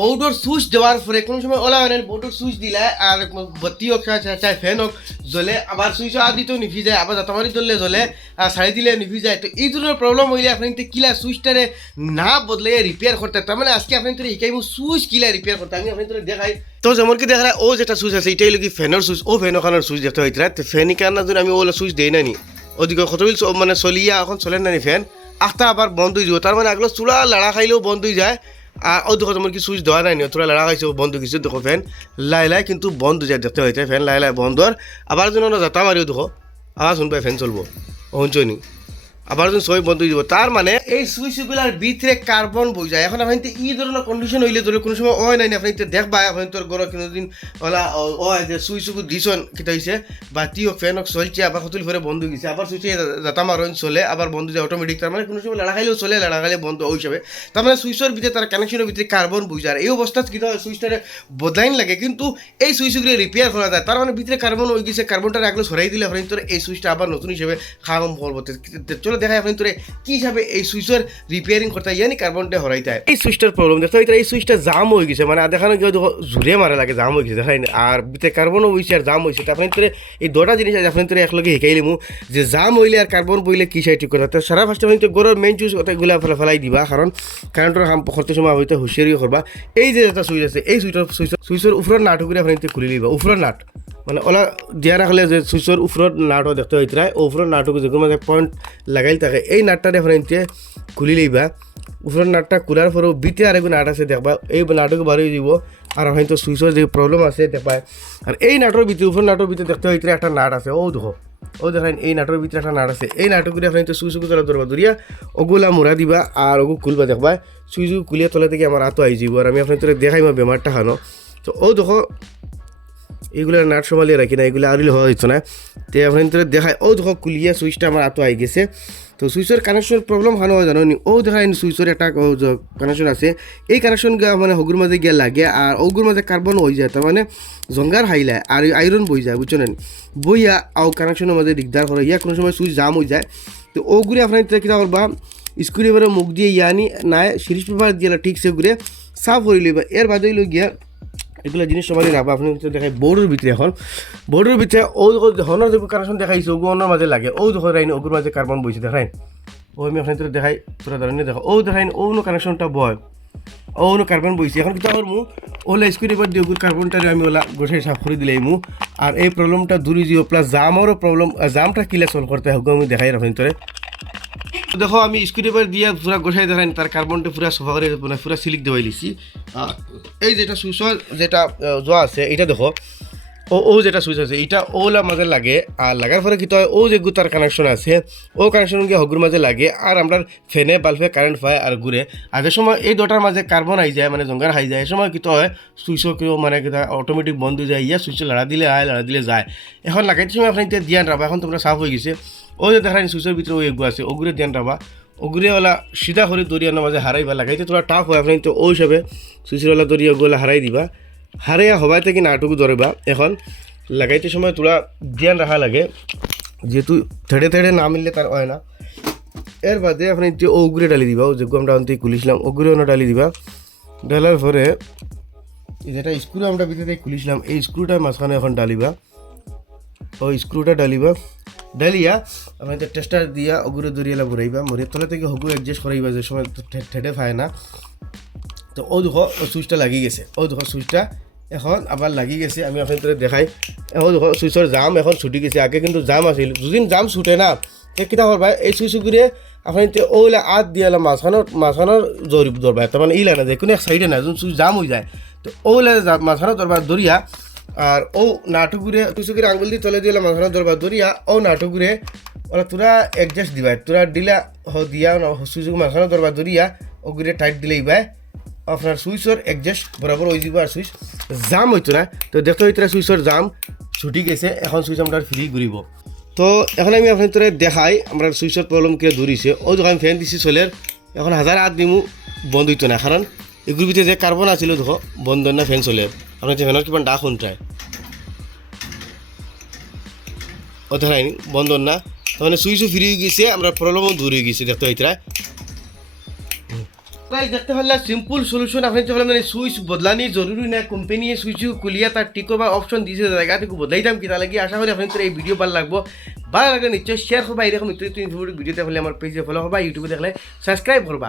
বোর্ডের সুইচ দেওয়ার পরে কোনো সময় ওলা হয় বোর্ডের সুইচ দিলে আর বাতি হোক চাই ফ্যান হোক জ্বলে আবার সুইচ দিতেও নিভি যায় আবার জাতামারি ধরলে জ্বলে আর ছাড়ি দিলে নিভি যায়। তো এই ধরনের প্রবলেম হইলে আপনি কিলা সুইচটারে না বদলে রিপেয়ার করতে, তার মানে আজকে আপনি তোর শিকাইব সুইচ কিলা রিপেয়ার করতে আমি আপনি তোর দেখাই। তো যেমন কি দেখা ও যেটা সুইচ আছে এটাই লোক ফ্যানের সুইচ, ও ফ্যান ওখানের সুইচ দেখতে হইতে তো ফ্যানই কারণে যদি আমি ওলা সুইচ দিই না নি ওদিকে কতবিল মানে চলিয়া এখন চলে না নি ফ্যান আখটা আবার বন্ধ হয়ে যাব, তার মানে আগলো চূড়া লাড়া খাইলেও বন্ধ হয়ে যায়। আর ও দেখো তোমার কি সুইচ দেওয়া নাই তোরা লাড়া খাইছো বন্ধ কিছু দেখো ফ্যান লাই কিন্তু বন্ধ যায় দেখতে হইতে ফ্যান লাই বন্ধ আবার যেন যাতা মারিও দেখো আবার শুনবে ফ্যান চলবো অঞ্চনি আবার যখন সবাই বন্ধ হয়ে যাব, তার মানে এই সুইচগুলার ভিতরে কার্বন বই যায়। এখন আপনি এই ধরনের কন্ডিশন হইলে ধরে কোনো সময় হয় নাই আপনি দেখবা আপনি তোর ঘর কোনোদিন ওলা ও যে সুইচগুলো দিছন কিতা হয়েছে বাতি হোক ফ্যান হোক চলছে আবার কতল ফেরে বন্ধ হয়ে গেছে আবার সুইচে যাতা মারণ চলে আবার বন্ধ যায় অটোমেটিক, তার মানে কোনো সময় লাড়া খাইলেও চলে লাড়া খাইলে বন্ধ ওই হিসাবে। তার মানে সুইচের ভিতরে তার কানেকশনের ভিতরে কার্বন বই যায়। এই অবস্থায় কী হয় সুইচটারে বদলাইন লাগে কিন্তু এই সুইচগুলো রিপেয়ার করা যায়, তার মানে ভিতরে কার্বন হয়ে গেছে কার্বনটা আগলে সরাই দিলে আপনি তোর এই সুইচটা আবার নতুন হিসেবে খাওয়া পরবর্তী চলে দেখায় আপনি তোরে কি হিসাবে এই সুইচের রিপেয়ারিং করতে হয় ইয়ানি কার্বনটা হরাইতে হয়। এই সুইচটার প্রবলেম দেখতে হয় এই সুইচটা জাম হয়ে গেছে মানে দেখানো কেউ জুড়ে মারা লাগে জাম হয়ে গেছে দেখাই না আর ভিতরে কার্বনও হয়েছে আর জাম হয়েছে। আপনি তোরে এই দুটা জিনিস আছে আপনি তোরে একলগে শিখাইলিমু যে জাম হইলে আর কার্বন বইলে কি সাই ঠিক করতে সারা ফার্স্টে আপনি তো গরুর মেইন চুইচ ওটাগুলা ফেলাই দিবা কারণ কারেন্টের কাম করতে সময় হয়তো হুঁশিয়ারি করবা। এই যে একটা সুইচ আছে এই সুইচের উপরের নাটগুলো আপনি খুলে দিবা উপরের নাট মানে ওলা দিয়া রাখলে যে সুইচের উপরের নাটও দেখতে হইতে হয় উপরের নাটকে যেগুলো মানে পয়েন্ট লাগাইল থাকে এই নাটটা ফ্রেন্ডে খুলি লইবা। উপরের নাটটা খোলার পরেও বিতে আরেকগুলো নাট আছে দেখবা এই নাটকে বাড়িয়ে দিব আর হয়তো সুইচের যে প্রবলেম আছে দেখবা। আর এই নাটের ভিতরে উপরের নাটের ভিতরে দেখতে হইতে একটা নাট আছে ও দেখো ও দেখেন এই নাটের ভিতরে একটা নাট আছে এই নাটগুলো আপনার সুইচগুলো তলা ধরবা ধরিয়া ওগুলা মুড়া দিবা আর ওগু খুলবা দেখবা সুইচগুলো খুলিয়া তলা থেকে আমার হাতও আই যাব আর আমি আপনার তোরা দেখাইমা বেমারটা খানো। তো ও দেখো এইগুলো নাট সমালিয়ে রাখি না এগুলো আরিলে হওয়া হইতো না তো আপনার দেখায় ও দেখো কুলিয়া সুইচটা আমার হাতও আই গেছে। তো সুইচের কানেকশন প্রবলেম ভালো হয় জানো নি ও দেখায় সুইচের একটা কানেকশন আছে এই কানেকশন মানে হগুর মাঝে গিয়ে লাগে আর ওগুর মাঝে কার্বন হয়ে যায় তার মানে জঙ্গার হাইলায় আর আয়রন বই যায় বুঝছো না বইয়া আও কানেকশনের মাঝে দিগদার করে ইয়া কোনো সময় সুইচ জাম হয়ে যায়। তো ওগুলি আপনার কীটা করবা স্ক্রু এবারে মুখ দিয়ে ইয়ানি নাই সিরিজ পেপার দিয়ে ঠিকসে ঘুরে সাফ করে লইবা এর বাদে লই গিয়া এগুলো জিনিস সবাই রাখবো। আপনি দেখাই বোর্ডের ভিতরে এখন বোর্ডের ভিতরে ও হনার যে কানেকশন দেখাইছে ওগুলোর মাঝে লাগে ও দেখো রাইনি ওগুর মাঝে কার্বন বইছে দেখাই ও আমি আপনার তোরা দেখাই তোরা ধরেন দেখো ও দেখাইন ও কানেকশনটা বয় ও কার্বন বইছে এখন কিন্তু আমার মু ওলা স্ক্রু এবার দিয়ে ওগুর কার্বনটারে আমি ওলা গোসাই সাফ করে দিলে মু আর এই প্রবলেমটা দূরে যাও প্লাস জামারও প্রবলেম জামটা কিলে সলভ করতে হবে আমি দেখাই রাখেন তোরে। দেখো আমি স্ক্রুড্রাইভার দিয়ে পুরা গোসাই দেখাই তার কার্বনটা পুরা সফা করে মানে পুরা সিলিক দেওয়াই লিছি। এই যেটা সুইচর যেটা যোয়া আছে এটা দেখো ও যেটা সুইচ আছে এটা ওলা মাঝে লাগে আর লাগার পরে কী হয় ও যে তার কানেকশন আছে ও কানেকশন গিয়ে হগুর মাঝে লাগে আর আমরা ফ্যানে বাল্বে কারেন্ট পায় আর ঘুরে আর যে সময় এই দুটার মাঝে কার্বন আই যায় মানে জঙ্গার হাই যায় এই সময় কী হয় সুইচও কেউ মানে কিতা অটোমেটিক বন্ধ হয়ে যায় ইয়া সুইচ লাড়া দিলে আয় লাড়া দিলে যায়। এখন লাগাইতে সময় আপনি এতিয়া ধ্যান রাখবা এখন তোমরা সাফ হয়ে গেছে ও যে দেখায় সুইচের ভিতরে ওই এগু আছে ওগুলো ধ্যান রাখবা ওগুলিওয়ালা সিধা করে দরিয়ানোর মাঝে হারাইবা লাগাইতে তোরা টাফ হয় আপনি তো ওই হিসাবে সুইচেরওয়ালা দরিয়া ওগুলো হারাই দিবা হারাইয়া হবাই থেকে নাটুকু ধরবা। এখন লাগাইতে সময় তোরা ধ্যান রাখা লাগে যেহেতু থেড়ে থেড়ে না মিললে তার হয় না। এর বাদে আপনি যে ওগুলো ডালি দিবা ও যেগুলো আমরা অন্তে খুলিছিলাম ওগুলো ডালি দিবা ডালার পরে যেটা স্ক্রু আমরা ভিতরে খুলিছিলাম এই স্ক্রুটা মাঝখানে এখন ডালিবা ও স্ক্রুটা ডালিবা ডালিয়া আপনাদের টেস্টার দিয়া ওগুলো দরিয়ালা ঘুরাইবা মরিয়া তলে থেকে হগু অ্যাডজাস্ট করাইবা যে সময় ঠেটে পায় না। তো ও দেখো সুইচটা লাগি গেছে ও দেখো সুইচটা এখন আবার লাগি গেছে আমি আপনাদের দেখাই ও দেখো সুইচের জাম এখন ছুটি গেছে আগে কিন্তু জাম আছিল দুদিন জাম ছুটে না কিতা করবা এই সুইচ ঘুরে আপনি ওইলা আত দিয়ে মাঝখানোর ধরবা তার মানে ইলা না যে কোনো এক সাইডে না সুইচ জাম হয়ে যায় তো ওইলা মাঝখানো ধরবা দরিয়া আর ও নাটুগুড়ে তুসুগুড়ে আঙুল দিয়ে তলে দিয়ে মাঝখানো ধরবা দরিয়া ও নাটুগুড়ে ওরা তোরা অ্যাডজাস্ট দিবা তোরা দিলা দিয়া সুইচ মাঝখানো ধরবা দরিয়া ও ঘুরে টাইট দিলেই বাই আপনার সুইচর অ্যাডজাস্ট বরাবর হয়ে যাব আর সুইচ জাম হইতো না। তো দেখতে হইতো সুইচর জাম ছুটি গেছে এখন সুইচ আমরা ফ্রি ঘুরিব। তো এখন আমি আপনার তোরা দেখাই আমরা সুইচর প্রবলেম কে ধরিছে ও যখন আমি ফ্যান দিছি চলের এখন হাজার হাত দিমু বন্ধ হইতো না কারণ এগুলোর ভিতরে যে কার্বন আছিল দেখো বন্ধ না ফ্যান চলে আপনার যে ফ্যানের কিমান ডাক শুনটায় ও দেখাইনি বন্ধ না তার মানে সুইচও ফ্রি হয়ে গেছে আমরা প্রবলেমও দূর হয়ে গেছে দেখতে হইতরা গাইস দেখতে পারলা সিম্পল সলিউশন আপনি যখন মানে সুইচ বদলানি জরুরি না কোম্পানি সুইচ খুলিয়া তার টিকো বা অপশন দিয়েছে জায়গা থেকে বদলাইতাম কি তা লাগি আশা করি আপনাদের এই ভিডিও ভালো লাগবো ভালো লাগলে নিশ্চয় শেয়ার করবা এরকম নিত্য নতুন ভিডিওতে হলে আমার পেজে ফলো করবা ইউটিউবে দেখলে সাবস্ক্রাইব করবা